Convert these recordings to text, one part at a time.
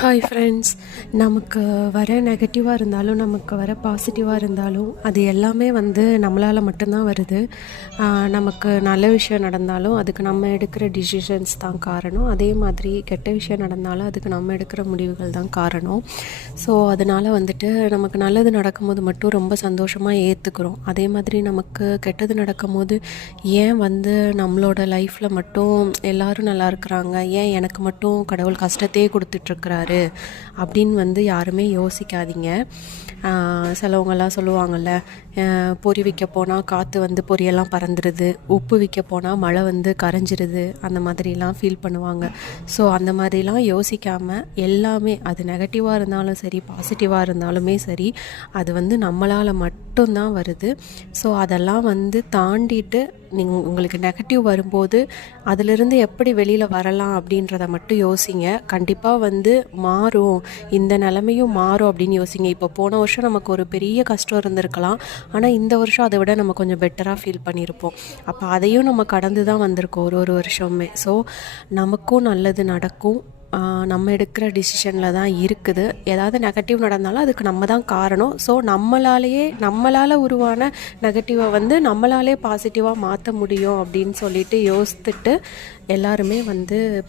Hi friends. நமக்கு வர நெகட்டிவாக இருந்தாலும் நமக்கு வர பாசிட்டிவாக இருந்தாலும் அது எல்லாமே நம்மளால் மட்டும்தான் வருது. நமக்கு நல்ல விஷயம் நடந்தாலும் அதுக்கு நம்ம எடுக்கிற டிசிஷன்ஸ் தான் காரணம். அதே மாதிரி கெட்ட விஷயம் நடந்தாலும் அதுக்கு நம்ம எடுக்கிற முடிவுகள் தான் காரணம். ஸோ அதனால் நமக்கு நல்லது நடக்கும்போது மட்டும் ரொம்ப சந்தோஷமாக ஏற்றுக்கிறோம். அதே மாதிரி நமக்கு கெட்டது நடக்கும்போது ஏன் நம்மளோட லைஃப்பில் மட்டும் எல்லோரும் நல்லா இருக்கிறாங்க, ஏன் எனக்கு மட்டும் கடவுள் கஷ்டத்தையே கொடுத்துட்ருக்குறாரு அப்படின்னு யாருமே யோசிக்காதீங்க. சிலவங்கெல்லாம் சொல்லுவாங்கள்ல, பொறி விற்க போனால் காற்று பொரியெல்லாம் பறந்துடுது, உப்பு விற்க போனால் மழை கரைஞ்சிருது, அந்த மாதிரிலாம் ஃபீல் பண்ணுவாங்க. ஸோ அந்த மாதிரிலாம் யோசிக்காமல் எல்லாமே, அது நெகட்டிவாக இருந்தாலும் சரி பாசிட்டிவாக இருந்தாலுமே சரி, அது நம்மளால் மட்டும்தான் வருது. ஸோ அதெல்லாம் தாண்டிட்டு உங்களுக்கு நெகட்டிவ் வரும்போது அதிலிருந்து எப்படி வெளியில் வரலாம் அப்படின்றத மட்டும் யோசிங்க. கண்டிப்பாக மாறும், இந்த நிலைமையும் மாறும் அப்படின்னு யோசிங்க. இப்போ போன வருஷம் நமக்கு ஒரு பெரிய கஷ்டம் இருந்திருக்கலாம், ஆனால் இந்த வருஷம் அதை விட நம்ம கொஞ்சம் பெட்டராக ஃபீல் பண்ணியிருப்போம். அப்போ அதையும் நம்ம கடந்து தான் வந்திருக்கோம் ஒரு வருஷமே. ஸோ நமக்கும் நல்லது நடக்கும். நம்ம எடுக்கிற டிசிஷனில் தான் இருக்குது. ஏதாவது நெகட்டிவ் நடந்தாலும் அதுக்கு நம்ம தான் காரணம். ஸோ நம்மளால் உருவான நெகட்டிவை நம்மளாலே பாசிட்டிவாக மாற்ற முடியும் அப்படின்னு சொல்லிட்டு யோசித்துட்டு எல்லாருமே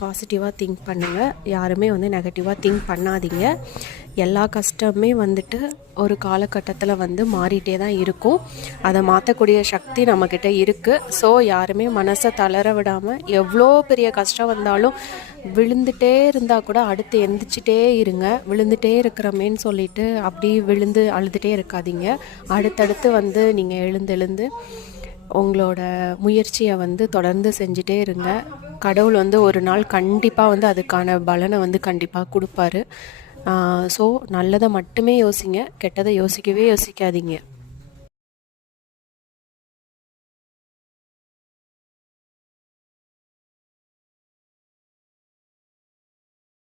பாசிட்டிவாக திங்க் பண்ணுங்கள். யாருமே நெகட்டிவாக திங்க் பண்ணாதீங்க. எல்லா கஷ்டமே ஒரு காலகட்டத்தில் மாறிட்டே தான் இருக்கும். அதை மாற்றக்கூடிய சக்தி நம்மக்கிட்ட இருக்குது. ஸோ யாருமே மனசை தளர விடாமல், எவ்வளோ பெரிய கஷ்டம் வந்தாலும் விழுந்துட்டே இருந்தால் கூட அடுத்து எந்திரிச்சிட்டே இருங்க. விழுந்துட்டே இருக்கிறமேன்னு சொல்லிட்டு அப்படி விழுந்து அழுதுகிட்டே இருக்காதீங்க. அடுத்தடுத்து நீங்கள் எழுந்து உங்களோட முயற்சியை தொடர்ந்து செஞ்சுட்டே இருங்க. கடவுள் ஒரு நாள் கண்டிப்பாக அதுக்கான பலனை கண்டிப்பாக கொடுப்பாரு. ஸோ நல்லதை மட்டுமே யோசிங்க, கெட்டதை யோசிக்கவே யோசிக்காதீங்க.